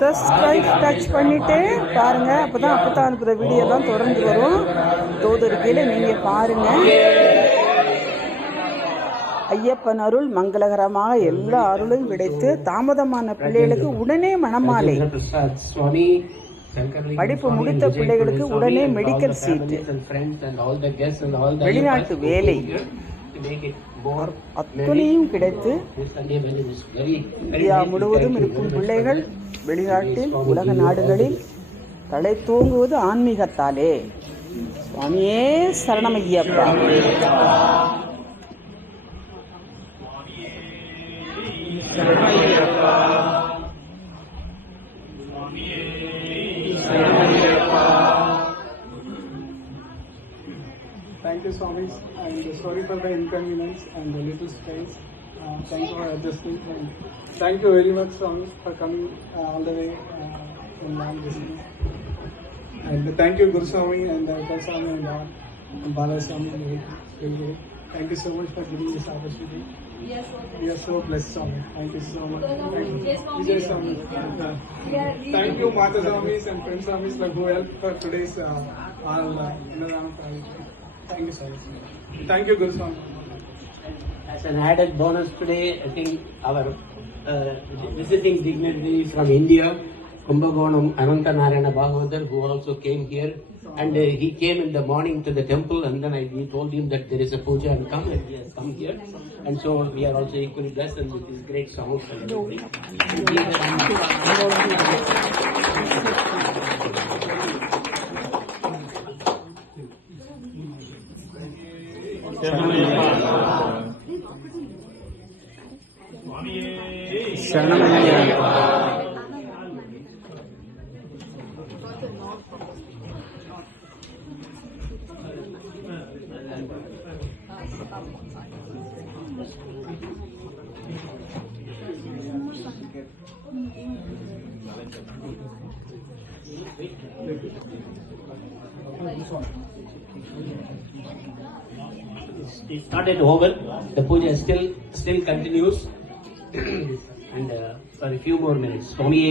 Subscribe touch பண்ணிட்டு பாருங்க, அப்பதான் அனுப்புற வீடியோ எல்லாம் தொடர்ந்து வரும். தோதர் கீழே நீங்க பாருங்க. ஐயப்பன் அருள் மங்களகரமாக எல்லா அருளையும் கிடைத்து தாமதமான பிள்ளைகளுக்கு உடனே மணமாலை, படிப்பு முடித்த பிள்ளைகளுக்கு உடனே மெடிக்கல் சீட்டு, வெளிநாட்டு வேலை அத்தனையும் கிடைத்து இந்தியா முழுவதும் இருக்கும் பிள்ளைகள் வெளிநாட்டில் உலக நாடுகளில் தலை தூங்குவது ஆன்மீகத்தாலே. சுவாமியே சரணமையப்பா. Thank you, Swamis, and sorry for the inconvenience and the little space. Thank you for adjusting, and thank you very much, Swamis, for coming all the way from long distance. And thank you, Guru Swami and Akal Swami and Bala Swami. Thank you so much for giving this opportunity. We are so blessed, Swami. Thank you so much. Thank you, Vijay Swami. Thank you, Mata Swamis and Friend Swamis who helped for today's all Innadana project. Thank you, sir. Thank you, Guru Swami. As an added bonus today, I think our visiting dignitary from India, Kumbakonam Ananta Narayana Bhagavatar, who also came here, and he came in the morning to the temple, and then we told him that there is a puja and come, and he has come here, and so we are also equally blessed and with his great songs and everything. சரணமையப்பா. It started over. The puja still continues, and for a few more minutes. Swami.